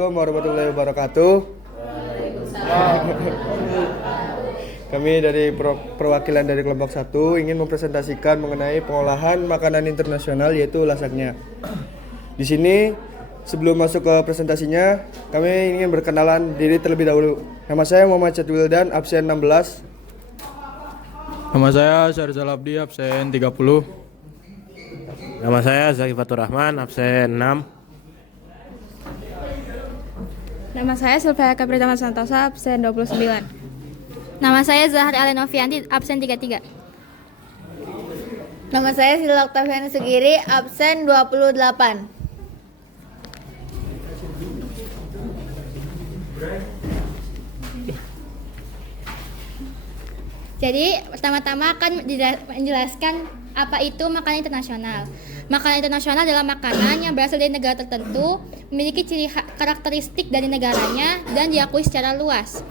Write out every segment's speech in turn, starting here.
Assalamualaikum warahmatullahi wabarakatuh. Kami dari perwakilan dari kelompok 1 ingin mempresentasikan mengenai pengolahan makanan internasional yaitu lasagna. Di sini sebelum masuk ke presentasinya, kami ingin berkenalan diri terlebih dahulu. Nama saya Muhammad Chatwildan, absen 16. Nama saya Syarizal Abdi, absen 30. Nama saya Zaki Fatur Rahman, absen 6. Nama saya Sylvia Kapritama Santosa, absen 29. Nama saya Zahra Alenovianti, absen 33. Nama saya Sila Oktaviani Sugiri, absen 28. Jadi pertama-tama akan menjelaskan apa itu makanan internasional. Makanan internasional adalah makanan yang berasal dari negara tertentu, memiliki ciri karakteristik dari negaranya dan diakui secara luas.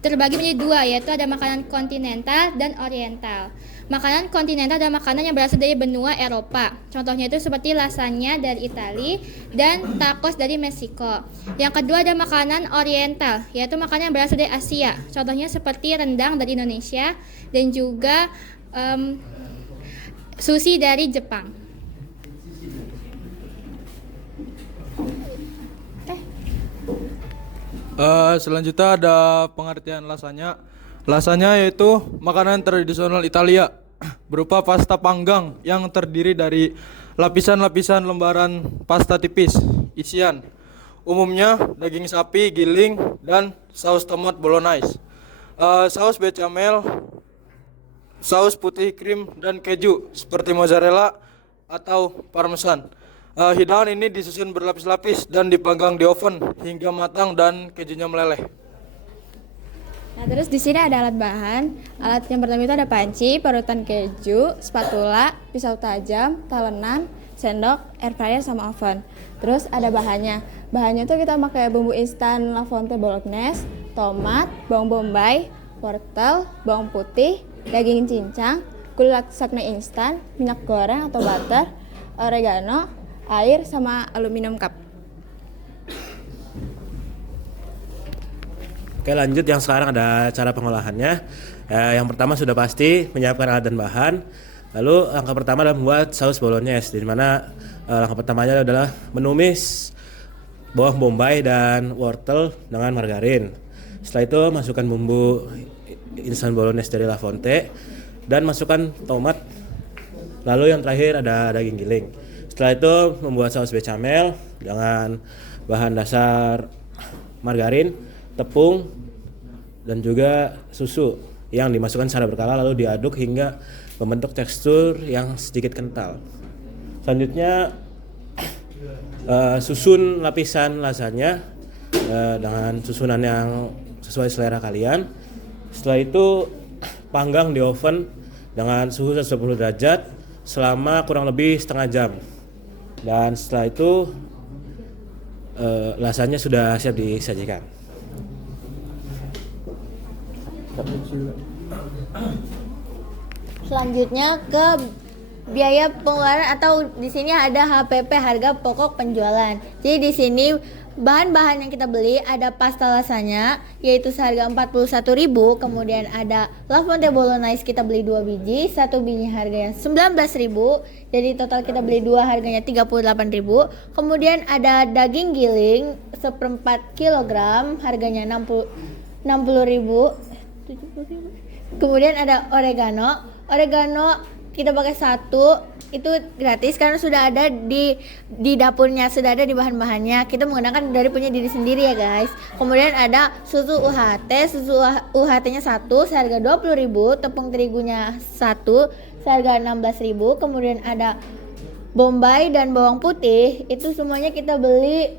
Terbagi menjadi dua, yaitu ada makanan kontinental dan oriental. Makanan kontinental adalah makanan yang berasal dari benua Eropa. Contohnya itu seperti lasagna dari Italia dan tacos dari Meksiko. Yang kedua ada makanan oriental, yaitu makanan yang berasal dari Asia. Contohnya seperti rendang dari Indonesia dan juga sushi dari Jepang. Selanjutnya ada pengertian lasagna. Lasagna yaitu makanan tradisional Italia berupa pasta panggang yang terdiri dari lapisan-lapisan lembaran pasta tipis, isian. Umumnya daging sapi, giling, dan saus tomat bolognese, saus bechamel, saus putih krim, dan keju seperti mozzarella atau parmesan. Hidangan ini disusun berlapis-lapis dan dipanggang di oven hingga matang dan kejunya meleleh. Nah, terus di sini ada alat bahan. Alat yang pertama itu ada panci, parutan keju, spatula, pisau tajam, talenan, sendok, air fryer sama oven. Terus ada bahannya. Bahannya tuh kita pakai bumbu instan La Fonte Bolognese, tomat, bawang bombay, wortel, bawang putih, daging cincang, gula lasagna instan, minyak goreng atau butter, oregano, air sama aluminium cup. Oke, lanjut yang sekarang ada cara pengolahannya. Yang pertama sudah pasti menyiapkan alat dan bahan. Lalu langkah pertama adalah membuat saus bolognese, di mana langkah pertamanya adalah menumis bawang bombay dan wortel dengan margarin. Setelah itu masukkan bumbu instan bolognese dari La Fonte dan masukkan tomat. Lalu yang terakhir ada daging giling. Setelah itu membuat saus bechamel dengan bahan dasar margarin, tepung, dan juga susu yang dimasukkan secara berkala lalu diaduk hingga membentuk tekstur yang sedikit kental. Selanjutnya susun lapisan lasagna dengan susunan yang sesuai selera kalian. Setelah itu panggang di oven dengan suhu 120 derajat selama kurang lebih setengah jam. Dan setelah itu lasagna sudah siap disajikan. Selanjutnya ke biaya pengeluaran atau di sini ada HPP, harga pokok penjualan. Jadi di sini bahan-bahan yang kita beli ada pasta lasagna yaitu seharga 41.000, kemudian ada La Fonte Bolognese kita beli 2 biji, 1 biji harganya 19.000. Jadi total kita beli 2 harganya 38.000. Kemudian ada daging giling 1/4 kg harganya 60.000. Kemudian ada oregano kita pakai 1, itu gratis karena sudah ada di dapurnya, sudah ada di bahan-bahannya. Kita menggunakan dari punya diri sendiri ya guys. Kemudian ada susu UHT-nya 1 seharga 20.000, tepung terigunya 1 seharga 16.000. Kemudian ada bombay dan bawang putih, itu semuanya kita beli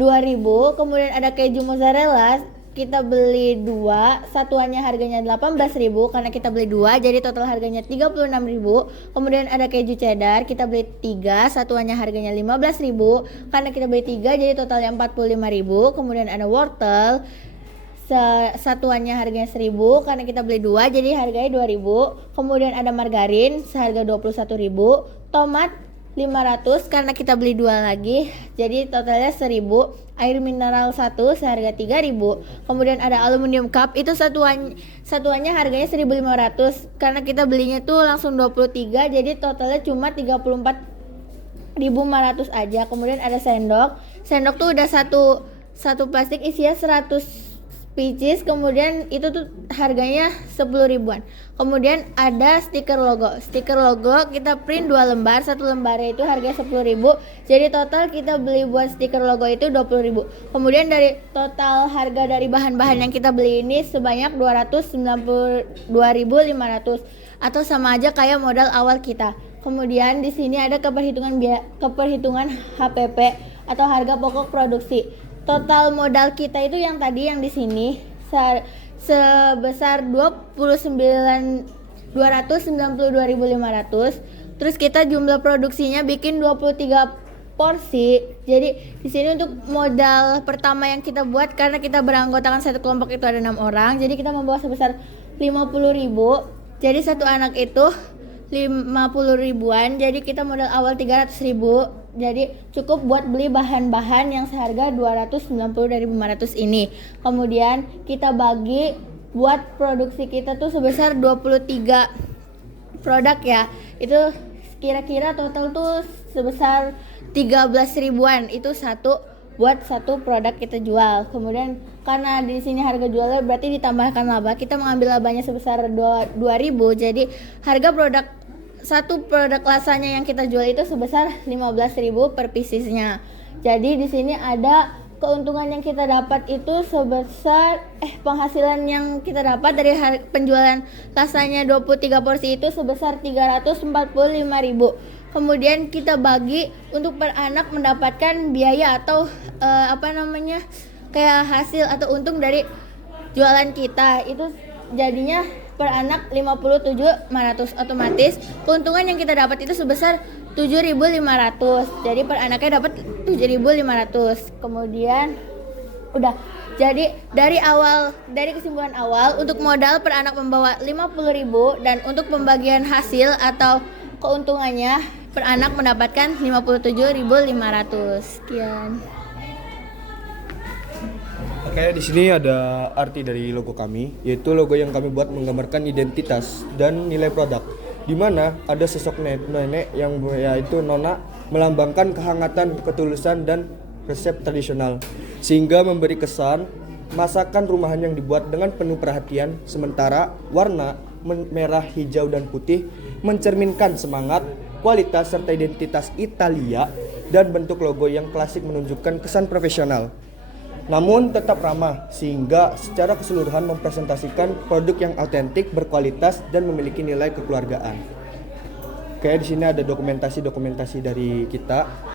2.000. Kemudian ada keju mozzarella kita beli 2, satuannya harganya 18.000 karena kita beli 2, jadi total harganya 36.000. Kemudian ada keju cheddar kita beli 3, satuannya harganya 15.000 karena kita beli 3, jadi totalnya 45.000. Kemudian ada wortel satuannya harganya 1.000 karena kita beli 2, jadi harganya 2.000. Kemudian ada margarin seharga 21.000, tomat karena kita beli 2 lagi. Jadi totalnya 1.000. Air mineral 1 seharga 3.000. Kemudian ada aluminium cup, itu satuannya harganya 1.500 karena kita belinya tuh langsung 23, jadi totalnya cuma 34.500 aja. Kemudian ada sendok. Sendok tuh udah satu plastik isinya 100 pieces, kemudian itu tuh harganya 10 ribuan. Kemudian ada stiker logo. Stiker logo kita print 2 lembar, satu lembarnya itu harganya 10.000. Jadi total kita beli buat stiker logo itu 20.000. Kemudian dari total harga dari bahan-bahan yang kita beli ini sebanyak 292.500 atau sama aja kayak modal awal kita. Kemudian di sini ada keperhitungan HPP atau harga pokok produksi. Total modal kita itu yang tadi yang di sini sebesar 292.500. Terus kita jumlah produksinya bikin 23 porsi. Jadi di sini untuk modal pertama yang kita buat, karena kita beranggotakan satu kelompok itu ada 6 orang, jadi kita membawa sebesar 50.000. Jadi satu anak itu 50 ribuan, jadi kita modal awal 300.000. Jadi cukup buat beli bahan-bahan yang seharga 290.500 ini. Kemudian kita bagi buat produksi kita tuh sebesar 23 produk ya. Itu kira-kira total tuh sebesar 13 ribuan. Itu buat satu produk kita jual. Kemudian karena di sini harga jualnya berarti ditambahkan laba, kita mengambil labanya sebesar 2.000. Jadi harga satu produk lasanya yang kita jual itu sebesar 15.000 per piecesnya. Jadi di sini ada keuntungan yang kita dapat itu sebesar penghasilan yang kita dapat dari penjualan lasanya 23 porsi itu sebesar 345.000. Kemudian kita bagi untuk per anak mendapatkan biaya atau kayak hasil atau untung dari jualan kita itu jadinya per anak 57.500. Otomatis keuntungan yang kita dapat itu sebesar 7.500. Jadi per anaknya dapat 7.500. Kemudian udah. Jadi dari kesimpulan awal, untuk modal per anak membawa 50.000 dan untuk pembagian hasil atau keuntungannya per anak mendapatkan 57.500. Sekian. Oke, di sini ada arti dari logo kami, yaitu logo yang kami buat menggambarkan identitas dan nilai produk. Di mana ada sosok nenek yang yaitu nona melambangkan kehangatan, ketulusan dan resep tradisional, sehingga memberi kesan masakan rumahan yang dibuat dengan penuh perhatian. Sementara warna merah, hijau dan putih mencerminkan semangat, kualitas serta identitas Italia, dan bentuk logo yang klasik menunjukkan kesan profesional namun tetap ramah, sehingga secara keseluruhan mempresentasikan produk yang autentik, berkualitas dan memiliki nilai kekeluargaan. Oke, di sini ada dokumentasi dari kita.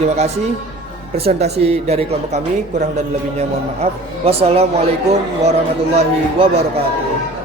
Terima kasih. Presentasi dari kelompok kami, kurang dan lebihnya mohon maaf. Wassalamualaikum warahmatullahi wabarakatuh.